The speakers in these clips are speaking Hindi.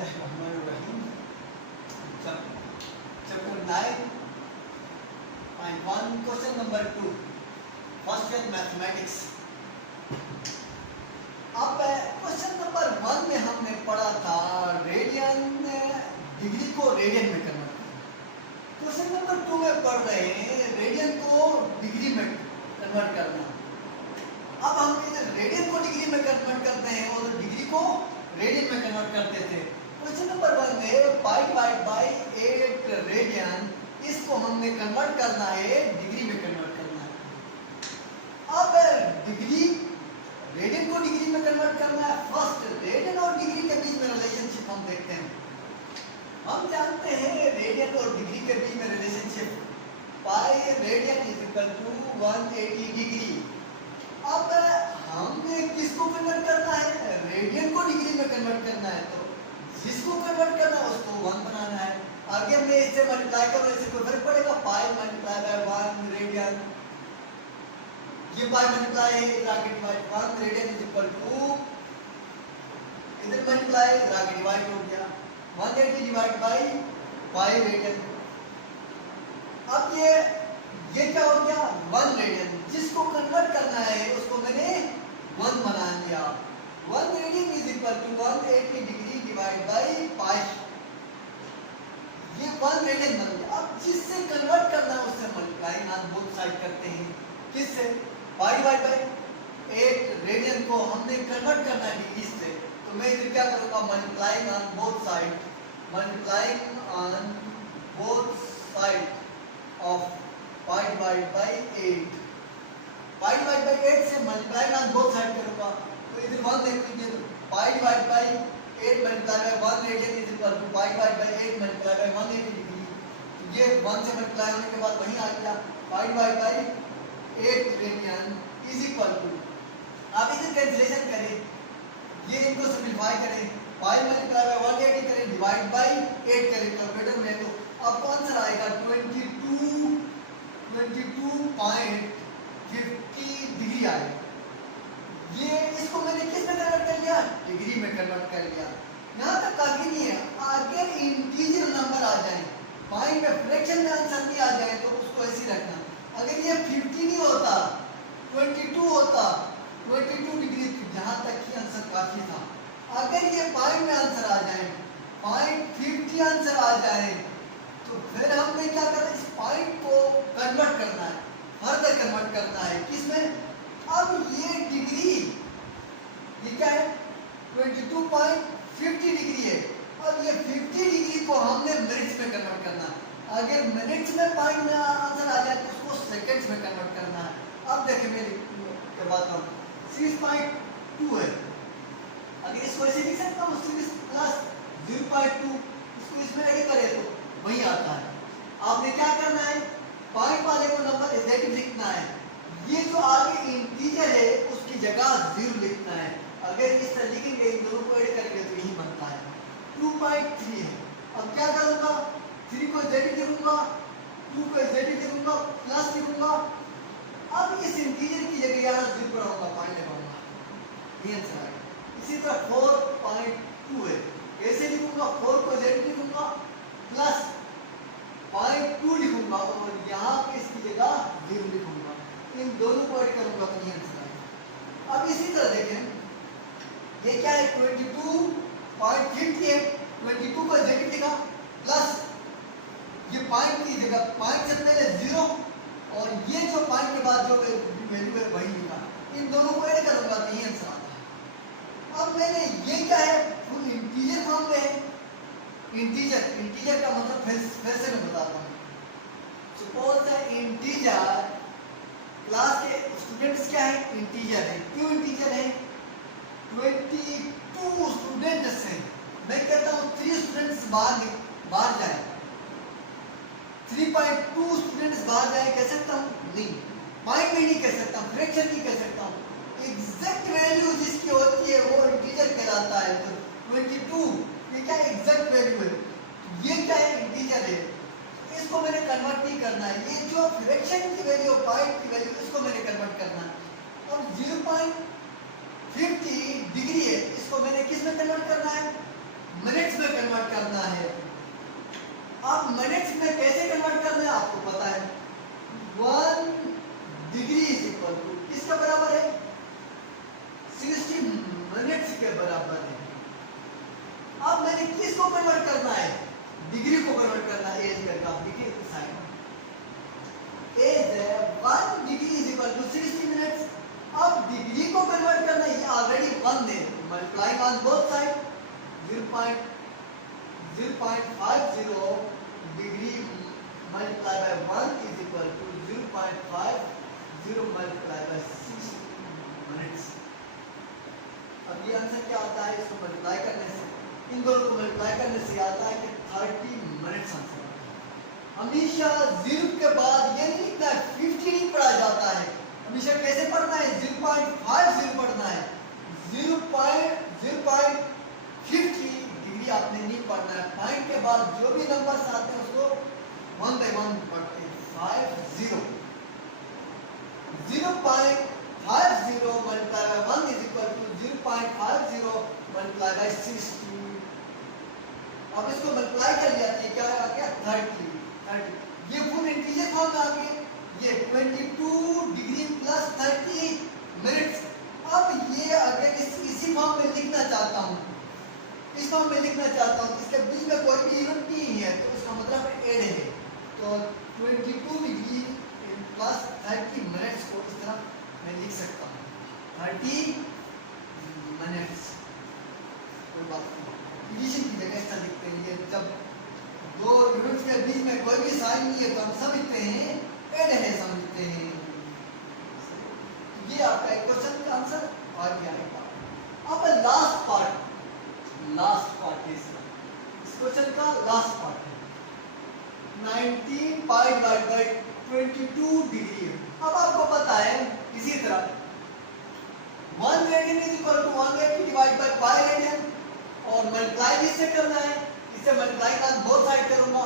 बिस्मिल्लाहिर्रहमानिर्रहीम। Chapter 9.1 question number 2 first year mathematics. अब क्वेश्चन नंबर 1 में हमने पढ़ा था रेडियन डिग्री को रेडियन में कन्वर्ट करना। क्वेश्चन नंबर 2 में पढ़ रहे हैं रेडियन को डिग्री में कन्वर्ट करना। अब हम इधर रेडियन को डिग्री में कन्वर्ट करते हैं और डिग्री को रेडियन में कन्वर्ट करते थे। क्वेश्चन नंबर 1 में पाई डिवाइड बाय 8 रेडियन, इसको हमने कन्वर्ट करना है, डिग्री में कन्वर्ट करना है। अब डिग्री रेडियन को डिग्री में कन्वर्ट करना है। फर्स्ट रेडियन और डिग्री के बीच में रिलेशनशिप हम देखते हैं। हम जानते हैं रेडियन और डिग्री के बीच में relationship pi radian is equal to 180 degree. अब हमने किसको कन्वर्ट करना है? रेडियन को डिग्री में कन्वर्ट करना है, तो जिसको कन्वर्ट करना है उसको 1 बनाना है। आगे मैं इससे मल्टीप्लाई करूं, इससे कोई फर्क पड़ेगा? पाई मल्टीप्लाई बाय 1 रेडियन, ये पाई मल्टीप्लाई है, इधर आगे divide 1 radian is equal to इधर मल्टीप्लाई इधर आगे डिवाइड हो गया 180 डिवाइड बाय पाई रेडियन। अब ये क्या हो गया? 1 रेडियन। जिसको कन्वर्ट करना है उसको मैंने 1 बना लिया। 1 radian is equal to 180 degree divide by pi. ये 1 रेडियन बन गया। अब जिससे कन्वर्ट करना है उससे मल्टीप्लाई ऑन बोथ साइड करते हैं। किससे? पाई डिवाइड बाय 8 रेडियन को हमने कन्वर्ट करना है डिग्री से, तो मैं इधर क्या करूंगा? Multiplying on both side, multiplying on both side of pi divide by 8। Pi divide by 8 से मल्टीप्लाइंग ऑन बोथ साइड करूंगा, तो इधर 1 देख लीजिए, तो pi divide by 8 multiply by 1 radian is equal to pi divide by 8 multiply by 180 degree. तो ये 1 से मल्टीप्लाई होने के बाद वहीं आ गया pi divide by 8 radian is equal to, आप इधर कैंसिलेशन करें, ये इनको सिंपलीफाई करें, पाई मल्टीप्लाई बाय 180 करें डिवाइड बाय 8 करें कैलकुलेटर में, तो आपको आंसर आएगा 22.50 डिग्री आएगा। ये इसको मैंने किस में कन्वर्ट कर लिया? डिग्री में कन्वर्ट कर लिया। यहाँ तक काफी नहीं है, आगे इंटीजर नंबर आ जाए, पाई में फ्रैक्शन में आंसर नहीं आ जाए तो उसको ऐसे रखना। अगर ये 50 नहीं होता 22 होता 22 डिग्री, यहाँ तक ही आंसर काफी था। अगर ये पाई में आंसर आ जाए, पॉइंट 50 आंसर आ जाए, तो फिर हमें क्या करना है? इस पॉइंट को कन्वर्ट करना है, फर्दर कन्वर्ट करना है। किसमें? अब ये डिग्री ये क्या है? 22.50 डिग्री है। अब ये 50 डिग्री को हमने मिनट्स में कन्वर्ट करना है। अगर मिनट्स में पॉइंट में आंसर आ जाए तो उसको सेकंड्स में कन्वर्ट करना है। अब देखिए मैं करवाता हूँ, 6.2 है, अगर इसको ऐसे लिख सकता हूँ 6 प्लस 0.2, इसको इसमें ऐड करें तो वही आता है। आपने क्या करना है? पॉइंट वाले को नंबर एग्जैक्ट लिखना है, ये जो आगे इंटीजर है उसकी जगह 0 लिखना है। अगर इस तरह लिखेंगे, इन दोनों को ऐड करेंगे तो यही बनता है 2.3 है। अब क्या करूंगा? 3 को z लिखूंगा, 2 को z लिखूंगा, प्लस लिखूंगा। अब इस इंटीजर की जगह यहाँ 0 बनाऊंगा, पॉइंट लगाऊंगा, ये आंसर आएगा। इसी तरह 4.2 है, कैसे लिखूंगा? 4 को z लिखूंगा प्लस 0.2 लिखूंगा और यहाँ पे इसकी जगह 0 लिखूंगा। इन दोनों को ऐड करूंगा तो ये आंसर आएगा। अब इसी तरह देखें, ये क्या है? 22.50 है, 22 को z लिखा प्लस ये पॉइंट की जगह पॉइंट से पहले 0 और ये जो पॉइंट के बाद जो वैल्यू है वही लिखा। इन दोनों को ऐड करूंगा तो ये आंसर आता है। अब मैंने ये क्या है? फुल इंटीजर फॉर्म में है। इंटीजर का मतलब फिर से मैं बताता हूँ। सपोज द इंटीजर, क्लास के स्टूडेंट्स क्या है? इंटीजर है। क्यों इंटीजर है? 22 स्टूडेंट्स हैं। मैं कहता हूँ 3 स्टूडेंट्स बाहर जाए, 3.2 स्टूडेंट्स बाहर जाए, कह सकता हूँ? नहीं, पॉइंट में नहीं कह सकता, फ्रैक्शन नहीं कह सकता हूँ। एग्जैक्ट वैल्यू जिसकी होती है वो इंटीजर कहलाता है। तो 22 ये क्या एग्जैक्ट वैल्यू है? ये क्या है? इंटीजर है। इसको मैंने कन्वर्ट नहीं करना है, ये जो फ्रैक्शन की वैल्यू, पॉइंट की वैल्यू, इसको मैंने कन्वर्ट करना है। अब 0.50 डिग्री है, इसको मैंने किस में कन्वर्ट करना है? मिनट्स में कन्वर्ट करना है। अब मिनट्स में कैसे कन्वर्ट करना है आपको पता है। 1 डिग्री इज इक्वल टू किसका बराबर है, 60 मिनट्स के बराबर है। अब मैंने किसको कन्वर्ट करना है, डिग्री को कन्वर्ट करना है। एज करके आप देखिए साइन एज है 1 degree is equal to 60 minutes. अब डिग्री को कन्वर्ट करना है, ये ऑलरेडी 1 है, multiplying on both side 0.50 degree multiply by 1 is equal to 0.50 multiply by 60 minutes. अब ये आंसर क्या आता है, इसको मल्टीप्लाई करने से, इन दोनों को मल्टीप्लाई करने से आता है कि 30 मिनट्स आंसर। हमेशा 0 के बाद ये नहीं लिखना है, 50 नहीं पढ़ा जाता है। हमेशा कैसे पढ़ना है, 0.50 पढ़ना है। 0.50 डिग्री आपने नहीं पढ़ना है। पॉइंट के बाद जो भी नंबर्स आते हैं उसको 1 by 1 पढ़ते हैं। 50 0.50 multiply by 1 is equal to 0.50 multiply by 60। अब इसको मल्टीप्लाई कर लिया तो क्या आ गया 30। ये फुल इंटीजर फॉर्म में आ गया, ये 22 डिग्री प्लस 30 मिनट्स। अब ये अगर इसी फॉर्म में लिखना चाहता हूँ, इस फॉर्म में लिखना चाहता हूँ, इसके बीच में कोई भी इवेंट नहीं है तो इसका मतलब एड है। तो 22 डिग्री प्लस 30 मिनट्स को इस तरह मैं लिख सकता हूँ, 30 मिनट्स। कोई बात नहीं, एडिशन की जगह ऐसा लिखते हैं। ये जब दो यूनिट्स के बीच में कोई भी साइन नहीं है तो हम समझते हैं एड है, समझते हैं। ये आपका एक क्वेश्चन का आंसर आ गया है। अब लास्ट पार्ट है इस क्वेश्चन का लास्ट पार्ट है 19 पाई डिवाइड बाय 22 डिग्री। अब आपको पता है इसी तरह 1 radian is equal to 180 divide by pi radian, और मल्टीप्लाई भी इससे करना है। इसे मल्टीप्लाई ऑन बोथ साइड करूंगा,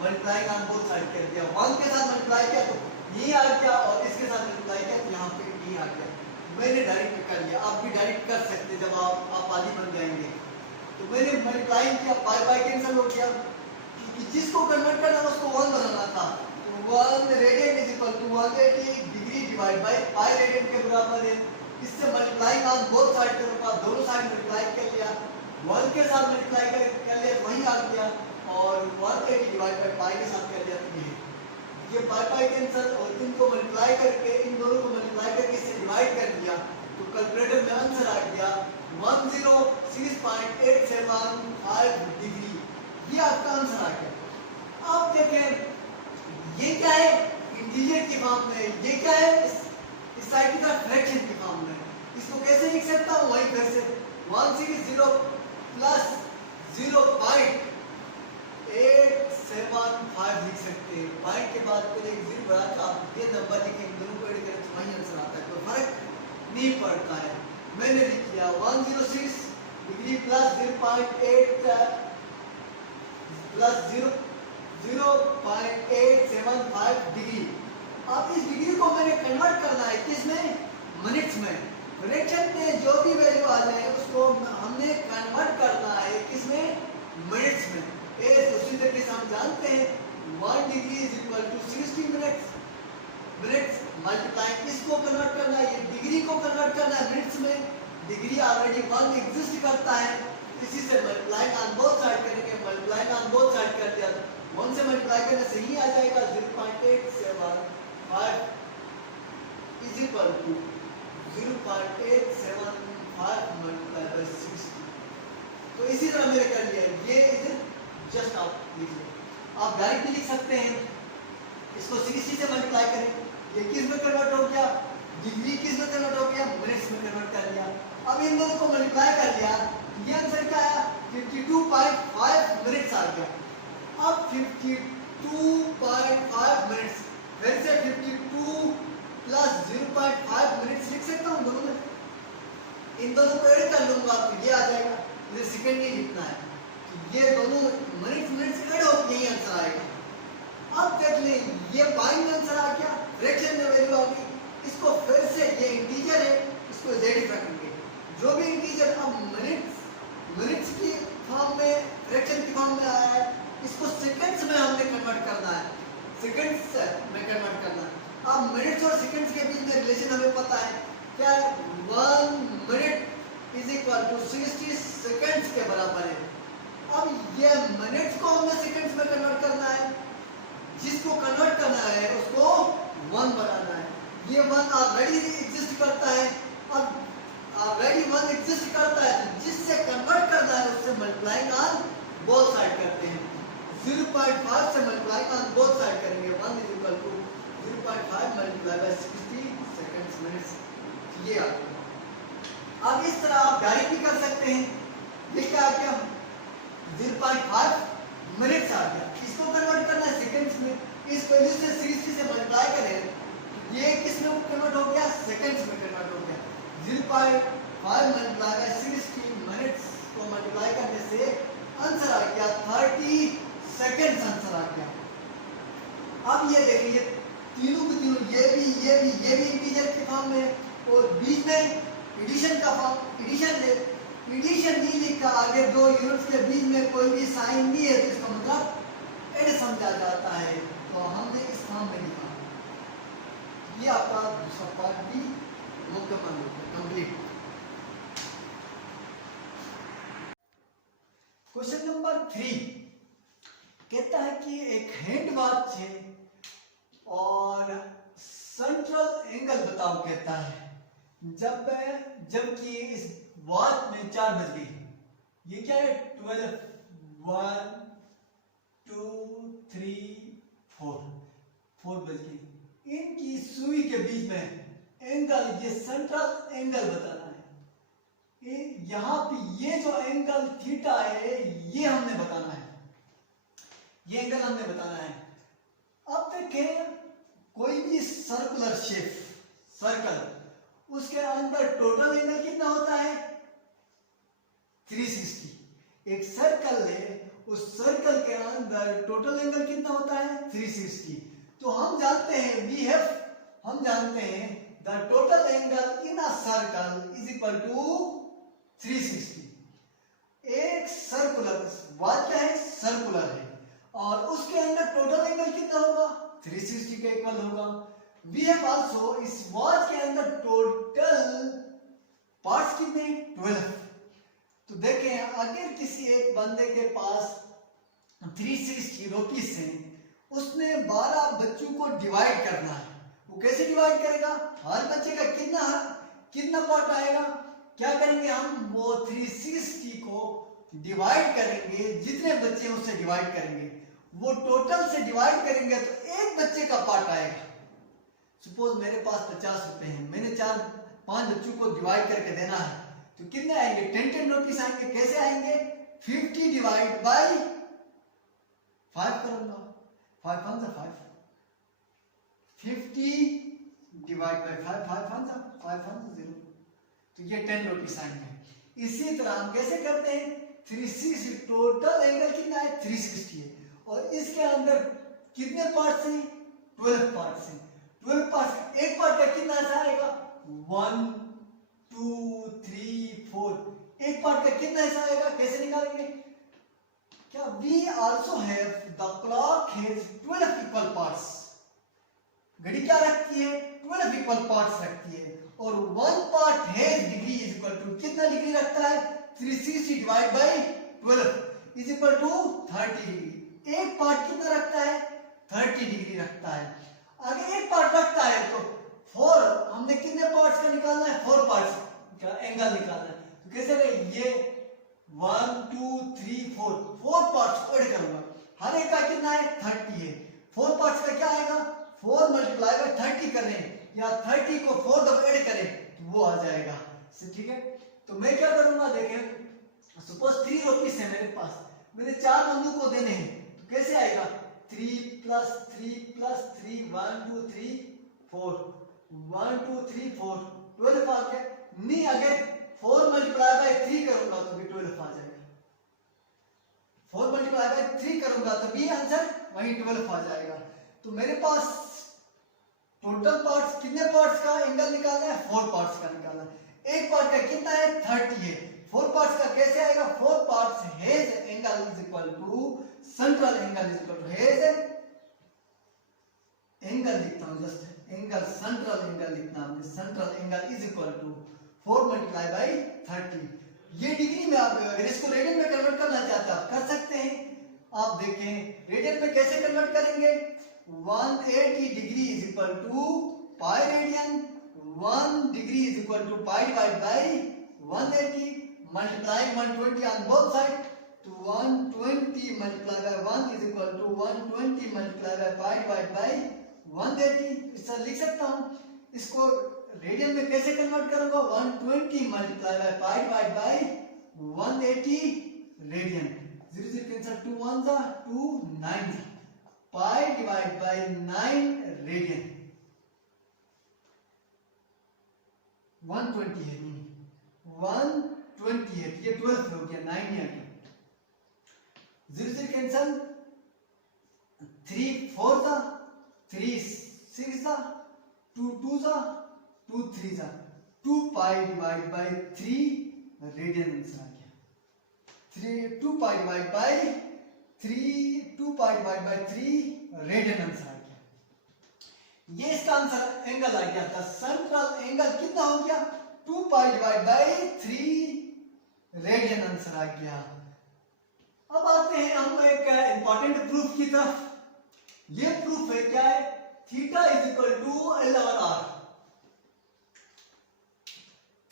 मल्टीप्लाई ऑन बोथ साइड कर दिया, 1 के साथ मल्टीप्लाई किया तो ये आ गया, और इसके साथ मल्टीप्लाई किया तो यहाँ पे ये आ गया। मैंने डायरेक्ट कर लिया, आप भी डायरेक्ट कर सकते जब आप आदि बन जाएंगे। तो मैंने मल्टीप्लाई किया, पाई पाई कैंसिल हो गया, जिसको कन्वर्ट करना था उसको 1 बनाना था। तो 1 radian is equal to 180 degree divide by pi radian के बराबर है। इससे मल्टीप्लाई ऑन बोथ साइड करूंगा, दोनों साइड मल्टीप्लाई कर लिया, 1 के साथ मल्टीप्लाई कर लिया वही आ गया, और 180 डिवाइड बाय पाई के साथ कर लिया तो ये पाई पाई कैंसिल, और इनको मल्टीप्लाई करके इन दोनों को मल्टीप्लाई करके इससे डिवाइड कर दिया तो कैलकुलेटर में आंसर आ गया 106.875 डिग्री। ये आपका आंसर आ गया। आप देखें ये क्या है, इंटीजर की फॉर्म में, ये क्या है इस साइड की तरफ फ्रैक्शन की फॉर्म में। इसको कैसे लिख सकता हूँ, वही फिर से 160 प्लस 0.875 लिख सकते हैं। पॉइंट के बाद कोई एक जीरो बढ़ा के आप ये नंबर लिखें, इन दोनों को ऐड करें तो वही आंसर आता है, कोई फर्क नहीं पड़ता है। मैंने लिख लिया 106 डिग्री प्लस 0.875 डिग्री। अब इस डिग्री को मैंने कन्वर्ट करना है किसमें, मिनट्स में। फ्रैक्शन में जो भी वैल्यू आ जाए उसको हमने कन्वर्ट करना है किसमें, मिनट्स में। उसी तरीके से हम जानते हैं 1 degree is equal to 60 minutes multiply, इसको कन्वर्ट करना है, ये डिग्री को कन्वर्ट करना है मिनट्स में। डिग्री ऑलरेडी 1 एग्जिस्ट करता है, इसी से मल्टीप्लाई ऑन बोथ साइड करेंगे, मल्टीप्लाई ऑन बोथ साइड कर दिया 1 से मल्टीप्लाई करने से ही आ जाएगा 0.875 is equal to 0.875 multiply by 60। तो इसी तरह मैंने कर लिया, ये इधर जस्ट आप लिख लो, आप डायरेक्ट भी लिख सकते हैं। इसको 60 से मल्टीप्लाई करें, ये किस में कन्वर्ट हो गया, डिग्री किस में कन्वर्ट हो गया, मिनट्स में कन्वर्ट कर लिया। अब इन दोनों को मल्टीप्लाई कर लिया, ये आंसर क्या आया 52.5 मिनट्स आ गया। अब 52.5 मिनट्स, फिर से 52 प्लस 0.5 मिनट्स लिख सकता हूँ दोनों में, इन दोनों को ऐड कर लूंगा तो ये आ जाएगा, इधर सेकंड नहीं लिखना है, ये दोनों मिनट्स ऐड होकर यही आंसर आएगा। अब देख लें ये पॉइंट आंसर आ गया, फ्रैक्शन में वैल्यू आ गई। इसको फिर से, ये इंटीजर है, इसको जेड रखेंगे, जो भी इंटीजर अब मिनट्स की फॉर्म में फ्रैक्शन की फॉर्म में आया है, इसको सेकंड्स में हमने कन्वर्ट करना है, सेकंड्स में कन्वर्ट करना है। अब मिनट्स और सेकंड्स के बीच में रिलेशन हमें पता है क्या है, 1 minute is equal to 60 seconds के बराबर है। अब ये मिनट्स को हमें सेकंड्स में कन्वर्ट करना है, जिसको कन्वर्ट करना है उसको 1 बनाना है। ये 1 ऑलरेडी एग्जिस्ट करता है, अब ऑलरेडी 1 एग्जिस्ट करता है तो जिससे कन्वर्ट करना है उससे मल्टीप्लाइंग ऑन बोथ साइड करते हैं। 0.5 से मल्टीप्लाइंग ऑन बोथ साइड करेंगे, 1 is equal to 0.5 multiply by 60 seconds minutes. ये अब इस तरह आप डायरेक्ट भी कर सकते हैं, ये क्या आ गया 0.5 मिनट्स आ गया, इसको कन्वर्ट करना है सेकंड्स में, इस वैल्यू से 60 से मल्टीप्लाई करें, ये किस में कन्वर्ट हो गया, सेकंड्स में कन्वर्ट हो गया। 0.5 मल्टीप्लाई बाय 60 मिनट्स को मल्टीप्लाई करने से आंसर आ गया 30 सेकंड्स आंसर आ गया। अब ये देखिए तीनों के तीनों ये भी इंटीजर के फॉर्म में, और बीच में एडिशन का फॉर्म, एडिशन नहीं लिखा, आगे दो यूनिट्स के बीच में कोई भी साइन नहीं है तो इसका मतलब एड समझा जाता है, तो हमने इस फॉर्म में लिखा। ये आपका दूसरा पार्ट भी मुकम्मल हो गया, कंप्लीट। क्वेश्चन नंबर 3 कहता है कि एक हैंड वॉच है और सेंट्रल एंगल बताओ कहता है, जबकि इस वॉच में 4 बज गई, ये क्या है 12, 1 2 3 4 बज गई, इनकी सुई के बीच में एंगल, ये सेंट्रल एंगल बताना है। यहाँ पे ये जो एंगल थीटा है ये हमने बताना है, ये एंगल हमने बताना है। अब देखें कोई भी सर्कुलर शेप, सर्कल, उसके अंदर टोटल एंगल कितना होता है 360। एक सर्कल है, उस सर्कल के अंदर टोटल एंगल कितना होता है 360। तो हम जानते हैं हम जानते हैं the total angle in a circle is equal to 360। एक सर्कुलर वॉच क्या है, सर्कुलर है, और उसके अंदर टोटल एंगल कितना होगा 360 के इक्वल होगा। वी हैव आल्सो, इस वॉच के अंदर टोटल पार्ट्स कितने 12। तो देखें अगर किसी एक बंदे के पास 360 रुपीस है, उसने 12 बच्चों को डिवाइड करना है, वो कैसे डिवाइड करेगा, हर बच्चे का कितना पार्ट आएगा, क्या करेंगे हम, वो 360 को डिवाइड करेंगे, जितने बच्चे उससे डिवाइड करेंगे, वो टोटल से डिवाइड करेंगे तो एक बच्चे का पार्ट आएगा। सपोज मेरे पास 50 रुपए हैं, मैंने 4-5 बच्चों को डिवाइड करके देना है, तो कितने आएंगे 10 रुपीस आएंगे। कैसे आएंगे, 50 डिवाइड बाय 5 करूंगा, 5 5 जा 5, 50 डिवाइड बाय 5, 5 5 जा 5 5 0, तो ये 10 रुपीस आएंगे। इसी तरह हम कैसे करते हैं, 360 टोटल एंगल कितना है 360 है, और इसके अंदर कितने पार्ट्स हैं 12 पार्ट्स हैं। 12 पार्ट्स, एक पार्ट का कितना ऐसा आएगा 1 2 3 4, एक पार्ट का कितना ऐसा आएगा, कैसे निकालेंगे, क्या we also have the clock has 12 equal parts. घड़ी क्या रखती है 12 इक्वल पार्ट्स रखती है, और 1 part has degree is equal to कितना डिग्री रखता है 360 divide by 12 is equal to 30 degree. एक पार्ट कितना रखता है 30 डिग्री रखता है। अगर एक पार्ट रखता है तो 4, हमने कितने पार्ट्स का निकालना है 4 पार्ट्स का एंगल निकालना है। तो कैसे रहे, ये 1 2 3 4 पार्ट्स को ऐड करूंगा, हर एक का कितना है 30 है, 4 पार्ट्स का क्या आएगा 4 मल्टीप्लाई बाय 30 करें या 30 को 4 दफा ऐड करें तो वो आ जाएगा, ठीक है। तो मैं क्या करूंगा, देखें सपोज 3 रुपीस है मेरे पास, मैंने 4 बंदों को देने हैं, तो कैसे आएगा 3 प्लस 3 प्लस 3 1 2 3 4 1 2 3 4 12 आ गया। नहीं, अगर 4 मल्टीप्लाई बाय 3 करूंगा तो भी 12 आ जाएगा, 4 मल्टीप्लाई बाय 3 करूंगा तो भी आंसर वही 12 आ जाएगा। तो मेरे पास टोटल पार्ट्स, कितने पार्ट्स का एंगल निकालना है 4 पार्ट्स का निकालना है। एक पार्ट का कितना है 30 है, 4 पार्ट्स का कैसे आएगा? 4 parts has angle is equal to central angle is equal to has angle लिखता हूं, जस्ट एंगल सेंट्रल एंगल लिखना हमने, central angle is equal to 4 multiply by 30। ये डिग्री में आप अगर इसको रेडियन में कन्वर्ट करना चाहते हैं आप कर सकते हैं। आप देखें रेडियन में कैसे कन्वर्ट करेंगे? 180 degree is equal to pi radian, 1 degree is equal to pi divide by 180 multiply 120 on both side, तो 120 multiply by 1 is equal to 120 multiply by pi divide by 180। इस तरह लिख सकता हूं। इसको रेडियन में कैसे कन्वर्ट करूंगा? 120 multiply by pi divide bye 180 radian. 0 0 cancel, 2 1 जा 2 9 पाई डिवाइड बाय 9 रेडियन। 120 है नहीं, 128, ये 12 हो गया, 9 है। 0 0 कैंसिल, 3 4 जा 3 6 जा 2 2 जा 2 3 जा 2 pi divide by 3 radian answer आ गया। 2 pi divide by 3 radian answer आ गया। ये इसका आंसर एंगल आ गया था। सेंट्रल एंगल कितना हो गया? 2 pi divide by 3 radian answer आ गया। अब आते हैं हम एक इंपॉर्टेंट प्रूफ की तरफ। ये प्रूफ है क्या है? Theta is equal to L और आर।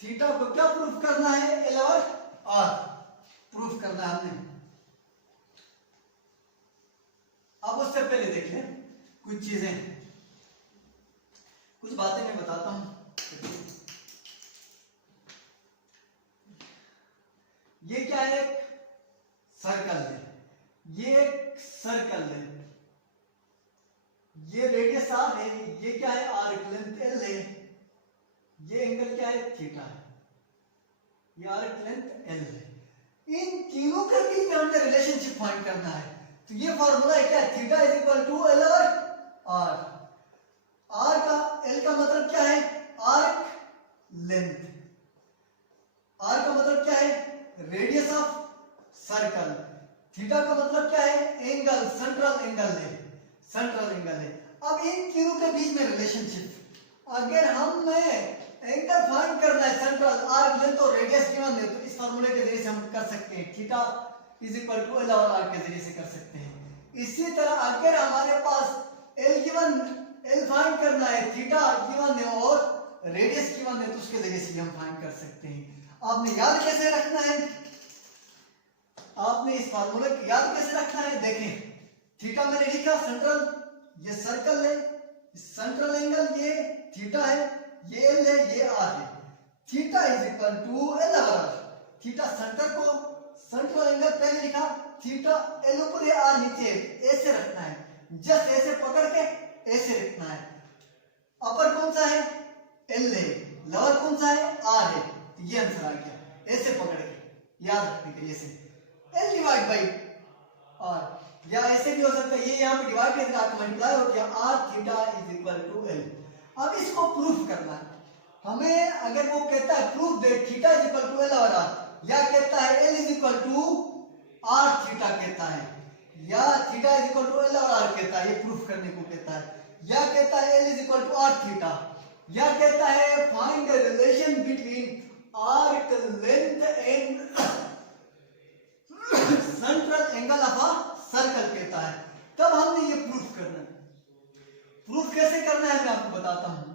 थीटा को क्या प्रूफ करना है? एल और आर प्रूफ करना है हमने। अब उससे पहले देख लें कुछ चीजें, कुछ बातें मैं बताता हूं। ये क्या है? एक सर्कल है, ये एक सर्कल है, ये रेडियस आर है, ये क्या है? आर्क लेंथ एल है, ये एंगल क्या है? थीटा है, ये आर्क लेंथ एल है। इन तीनों के बीच में हमने रिलेशनशिप फाइंड करना है। तो ये फॉर्मूला है क्या? Theta is equal to L और आर। आर का एल का मतलब क्या है? Arc length. आर का मतलब क्या है? Radius of circle. थीटा का मतलब क्या है? एंगल, सेंट्रल एंगल है, सेंट्रल एंगल है। अब इन तीनों के बीच में रिलेशनशिप, अगर हमें एंगल फाइंड करना है, सेंट्रल, आर्क लेंथ और रेडियस गिवन है, तो इस फार्मूले के जरिए से हम कर सकते हैं। Theta is equal to L और आर के जरिए से कर सकते हैं। इसी तरह अगर हमारे पास एल गिवन, एल फाइंड करना है, थीटा गिवन है और रेडियस गिवन है, तो उसके जरिए से हम फाइंड कर सकते हैं। आपने याद कैसे रखना है? आपने इस फार्मूले को याद कैसे रखना है? देखें, थीटा मैंने लिखा सेंट्रल, ये सर्कल है, सेंट्रल एंगल ये थीटा है, ये एल है, ये आर है। Theta is equal to L और आर। थीटा सेंटर को, सेंट्रल एंगल पहले लिखा, थीटा एल ऊपर है, आर नीचे, ऐसे रखना है, जस्ट ऐसे पकड़ के ऐसे रखना है। अपर कौन सा है? एल है, लोअर कौन सा है? आर है। तो ये आंसर आ गया, ऐसे पकड़ के याद रखने के लिए। एल डिवाइड बाई आर, या ऐसे भी हो सकता है, ये यहाँ पे डिवाइड करके आपको मल्टीप्लाई हो गया, R theta is equal to L. अब इसको प्रूफ करना है हमें। अगर वो कहता है proof that theta is equal to L और आर, या कहता है L is equal to R theta कहता है, या theta is equal to L और आर कहता है, ये प्रूफ करने को कहता है, या कहता है L is equal to R theta, या कहता है find the relation between arc length and central angle of a circle कहता है, तब हमने ये प्रूफ करना है। प्रूफ कैसे करना है मैं आपको बताता हूं।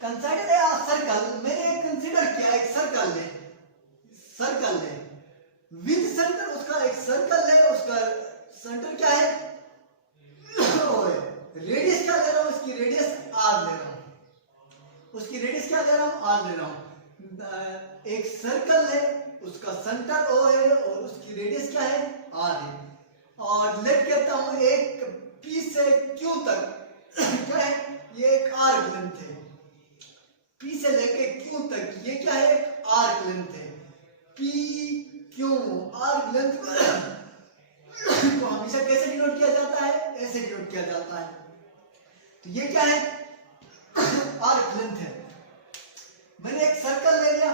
कंसीडर अ सर्कल, मैंने कंसीडर किया एक सर्कल है, सर्कल है विद सेंटर, उसका एक सर्कल है, उसका सेंटर क्या है? रेडियस क्या ले रहा हूं? उसकी रेडियस आर ले रहा हूं, उसकी रेडियस क्या ले रहा हूं? आर ले रहा हूं। एक सर्कल है, उसका सेंटर ओ है और उसकी रेडियस क्या है? आर है। और लेट कहता हूं एक पी से क्यू तक क्या है? ये एक आर्क लेंथ है, पी से लेके क्यू तक ये क्या है? आर्क लेंथ है। पी क्यू आर्क लेंथ को हमेशा कैसे डिनोट किया जाता है? ऐसे डिनोट किया जाता है। तो ये क्या है? आर्क लेंथ है। मैंने एक सर्कल ले लिया,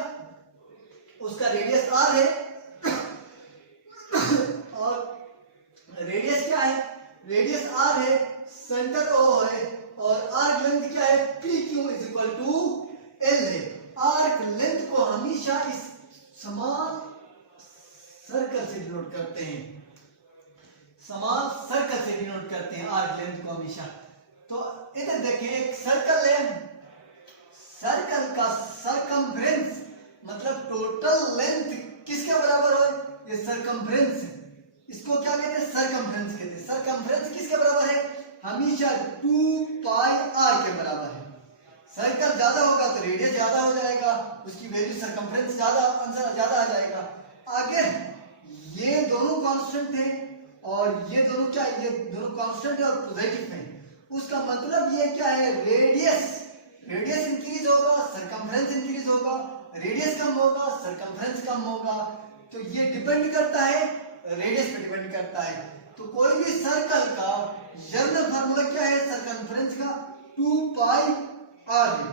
उसका रेडियस r है और रेडियस क्या है, रेडियस r है, सेंटर o है और आर्क लेंथ क्या है, PQ is equal to L है। आर्क लेंथ को हमेशा इस समान सर्कल से डिनोट करते हैं, समान सर्कल से डिनोट करते हैं आर्क लेंथ को हमेशा। तो इधर देखें एक सर्कल है, सर्कल का सरकमफ्रेंस मतलब टोटल लेंथ किसके बराबर हो, ये सरकमफ्रेंस, इसको क्या कहते हैं, सरकमफ्रेंस कहते हैं। सरकमफ्रेंस किसके बराबर है, हमेशा 2 पाई r के बराबर है। सर्कल ज्यादा होगा तो रेडियस ज्यादा हो जाएगा, उसकी वैल्यू सरकमफ्रेंस ज्यादा, आंसर ज्यादा आ जाएगा। आगे ये दोनों कांस्टेंट हैं और ये दोनों क्या, ये दोनों कांस्टेंट और पॉजिटिव हैं। उसका मतलब ये क्या है, रेडियस, रेडियस इंक्रीज होगा, सरकमफ्रेंस इंक्रीज होगा, रेडियस कम होगा, सरकमफ्रेंस कम होगा। तो ये डिपेंड करता है, रेडियस पे डिपेंड करता है। तो कोई भी सर्कल का जनरल फार्मूला क्या है, सरकमफ्रेंस का 2 पाई r है,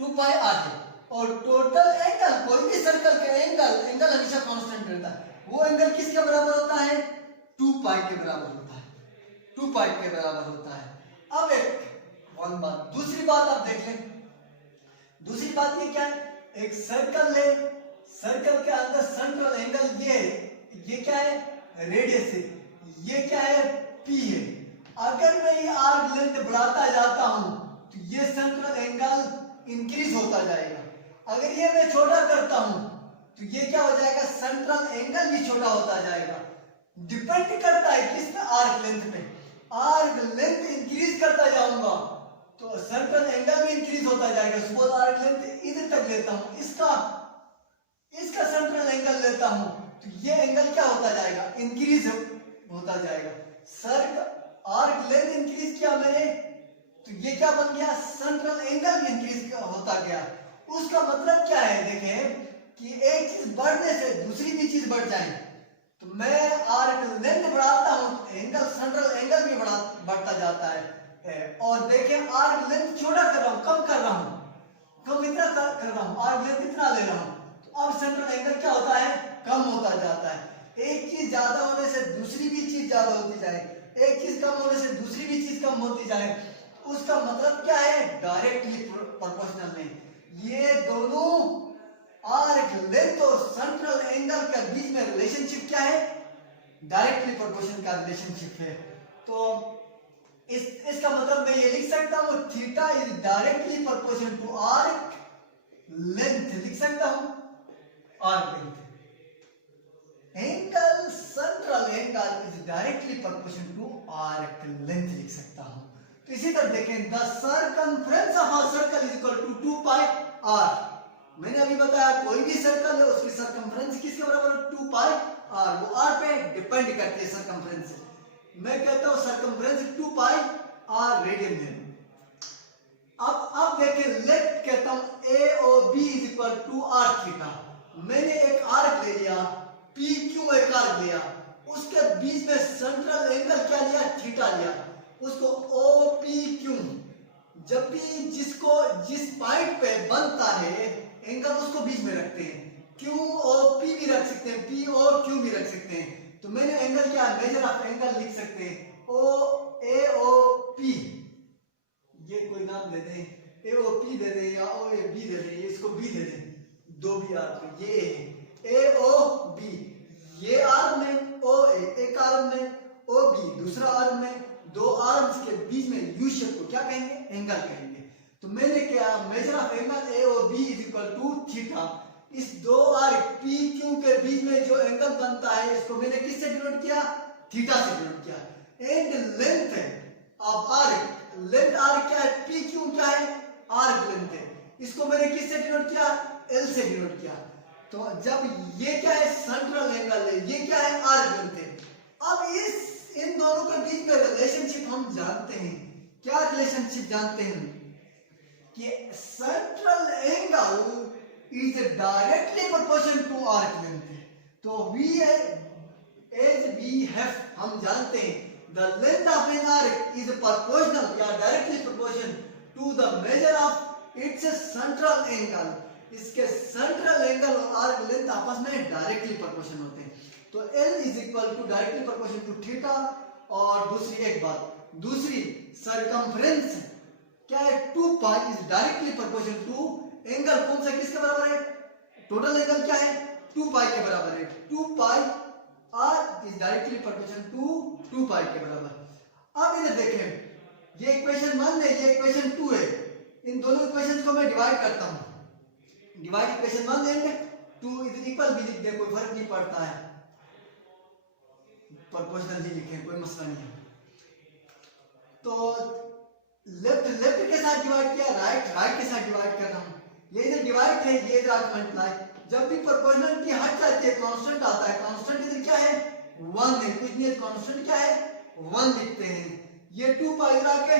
2 पाई r है। और टोटल एंगल, कोई भी सर्कल का एंगल, एंगल हमेशा कांस्टेंट रहता है, वो एंगल किसके बराबर होता है, 2 पाई के बराबर होता है, 2 पाई के बराबर होता है। अब एक बात, दूसरी बात आप देख लें, दूसरी बात ये क्या है, एक सर्कल है, सर्कल के अंदर सेंट्रल एंगल ये क्या है, रेडियस है, ये क्या है, P है। अगर मैं ये आर्क लेंथ बढ़ाता जाता हूं तो ये सेंट्रल एंगल इंक्रीज होता जाएगा। अगर ये मैं छोटा करता हूं तो ये क्या हो जाएगा, सेंट्रल एंगल भी छोटा होता जाएगा। डिपेंड करता है किस पे, आर्क लेंथ पे। आर्क लेंथ इंक्रीज करता जाऊंगा तो सेंट्रल एंगल भी इंक्रीज होता जाएगा। सपोज आर्क लेंथ इधर तक लेता हूं, इसका सेंट्रल एंगल लेता हूं तो ये एंगल क्या होता जाएगा, इंक्रीज होता जाएगा। आर्क लेंथ इंक्रीज किया मैंने तो ये क्या बन गया, सेंट्रल एंगल भी इंक्रीज होता गया। उसका मतलब क्या है, देखें कि एक चीज बढ़ने से दूसरी भी चीज बढ़ जाए। तो मैं आर्क लेंथ बढ़ाता हूं तो एंगल, सेंट्रल एंगल भी बढ़ता जाता है। और देखें आर्क लेंथ छोटा कर रहा हूं, कम कर रहा हूं, कम इतना कर रहा हूं, आर्क लेंथ इतना ले रहा हूं तो अब सेंट्रल एंगल क्या होता है, कम होता जाता है। एक चीज ज्यादा होने से दूसरी भी चीज ज्यादा होती जाए, एक चीज कम होने से दूसरी भी चीज कम होती जाए। उसका मतलब क्या है, डायरेक्टली प्रोपोर्शनल नहीं। ये दोनों आर्क लेंथ और सेंट्रल एंगल के बीच में रिलेशनशिप क्या है, डायरेक्टली प्रोपोर्शनल का रिलेशनशिप है। तो इसका मतलब मैं ये लिख सकता हूं, theta is directly proportional to arc length, लिख सकता हूं arc length. Angle, central angle is directly proportional to arc length लिख सकता हूं। तो इसी तरह देखें, the circumference of a circle is equal to 2 pi r। मैंने अभी बताया कोई भी सर्कल है उसकी सरकमफ्रेंस किसके बराबर है, 2 पाई r। वो r पे डिपेंड करती है सरकमफ्रेंस। मैं कहता हूं सरकमफ्रेंस 2 पाई r रेडियन है। अब देखें, लेट कहता हूं AOB is equal to r theta. मैंने एक आर्क ले लिया, PQ एक आर्क लिया, उसके बीच में सेंट्रल एंगल क्या लिया, थीटा लिया, उसको OPQ। जब भी जिस पॉइंट पे बनता है एंगल उसको बीच में रखते हैं, QOP भी रख सकते हैं, POQ भी रख सकते हैं। तो मैंने एंगल क्या, मेजर ऑफ एंगल लिख सकते हैं AOP, ये कोई नाम दे दें, AOP दे दें या OAB दे दें, इसको B दे दें, दो भी आर्म, ये AOB, ये आर्म में OA, एक आर्म में OB, दूसरा आर्म में, दो आर्म्स के बीच में यू शेप को क्या कहेंगे, एंगल कहेंगे। तो मैंने क्या, measure of angle AOB is equal to theta. इस दो आर्क PQ के बीच में जो एंगल बनता है इसको मैंने किससे डिनोट किया, थीटा से डिनोट किया। And length of arc, length arc क्या है, PQ क्या है, आर्क लेंथ है, इसको मैंने किससे डिनोट किया, L से डिनोट किया। तो जब ये क्या है, सेंट्रल एंगल है, ये क्या है, आर्क लेंथ है। अब इन दोनों के बीच में रिलेशनशिप हम जानते हैं, क्या रिलेशनशिप जानते हैं कि central angle is directly proportional to arc length. तो हम जानते हैं the length of an arc is proportional या directly proportional to the measure of its central angle. इसके सेंट्रल एंगल और आर्क लेंथ आपस में डायरेक्टली प्रोपोर्शनल होते हैं। तो L is equal to directly proportional to theta. और दूसरी एक बात, दूसरी सरकमफ्रेंस क्या है, 2 pi is directly proportional to angle कौन सा किसके बराबर है, टोटल एंगल क्या है 2 पाई के बराबर है। 2 pi r is directly proportional to 2 pi के बराबर। अब इधर देखें, ये इक्वेशन 1 है, ये इक्वेशन 2 है, इन दोनों इक्वेशंस को मैं डिवाइड करता हूं। Divide equation 1 and 2 is equal भी लिख दे, कोई फर्क नहीं पड़ता है, प्रोपोर्शनल ही लिखें, कोई मसला नहीं है। तो लेफ्ट लेफ्ट के साथ डिवाइड किया, राइट राइट के साथ डिवाइड कर रहा हूं। ये इधर डिवाइड है, ये इधर मल्टीप्लाई। जब भी प्रोपोर्शनल की हट जाती है कांस्टेंट आता है, कांस्टेंट इधर क्या है 1 है, कुछ नहीं, कांस्टेंट क्या है 1 लिखते हैं। ये 2 पाई इधर आके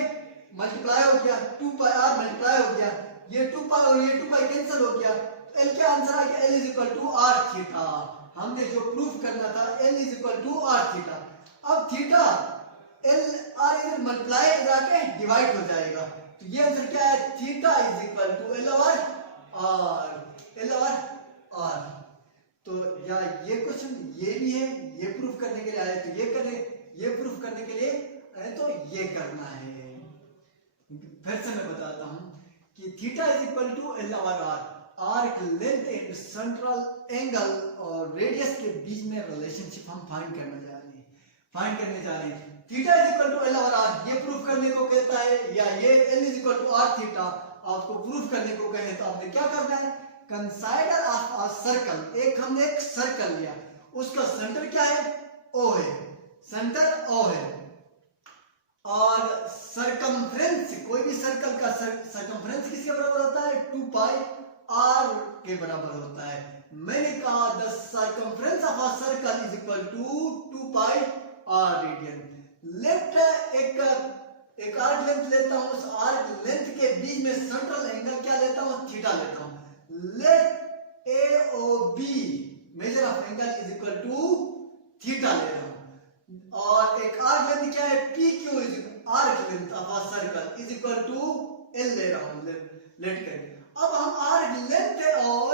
मल्टीप्लाई हो गया, 2 पाई r मल्टीप्लाई हो गया, ये 2 पाई और ये 2 पाई कैंसिल हो गया। L क्या आंसर आ गया, L is equal to r theta. हमने जो प्रूफ करना था L is equal to r theta. अब थीटा L r इधर मल्टीप्लाई जाके डिवाइड हो जाएगा, तो ये आंसर क्या है, theta is equal to L over r, L over r। तो या ये क्वेश्चन ये भी है, ये प्रूफ करने के लिए आए तो ये करें, ये प्रूफ करने के लिए आए तो ये करना है। फिर से मैं बताता हूं कि theta is equal to L over r, arc length and central angle और रेडियस के बीच में रिलेशनशिप हम फाइंड करने जा रहे हैं, theta is equal to L over r। ये प्रूफ करने को कहता है, या ये L is equal to r theta आपको प्रूफ करने को कहे तो आपने क्या करना है, कंसाइडर ऑफ अ सर्कल, हमने एक सर्कल लिया, उसका सेंटर क्या है O है, सेंटर O है, और सरकमफ्रेंस, कोई भी सर्कल का सरकमफ्रेंस किसके बराबर होता है 2 पाई r के बराबर होता है। मैंने कहा the circumference of a circle is equal to 2 pi r radian. Left एक आर्क लेंथ लेता हूं, उस आर्क लेंथ के बीच में सेंट्रल एंगल क्या लेता हूं, थीटा लेता हूं। Let AOB measure of angle is equal to theta ले रहा हूं, और एक आर्क लेंथ क्या है PQ is arc length of a circle is equal to L ले रहा हूं, लेट कर। अब हम आर्क लेंथ और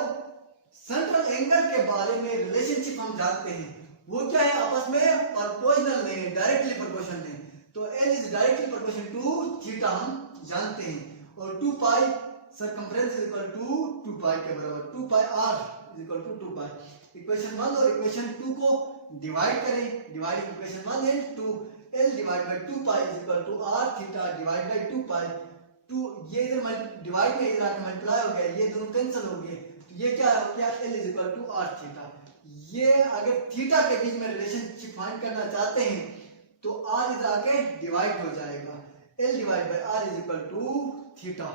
सेंट्रल एंगल के बारे में रिलेशनशिप हम जानते हैं, वो क्या है आपस में प्रोपोर्शनल नहीं, डायरेक्टली प्रोपोर्शनल नहीं। तो L is directly proportional to theta हम जानते हैं, और 2 pi circumference is equal to 2 pi के बराबर, 2 pi r is equal to 2 pi. Equation 1 और इक्वेशन 2 को डिवाइड करें, divide equation 1 and 2, L divide by 2 pi is equal to r theta divide by 2 pi. 2 ये इधर डिवाइड में इधर आके मल्टीप्लाई हो गया, ये दोनों कैंसिल हो गए, तो ये क्या हो गया L is equal to r theta. ये अगर थीटा के बीच में रिलेशनशिप फाइंड करना चाहते हैं तो r इधर आके डिवाइड हो जाएगा, L divide by r is equal to theta.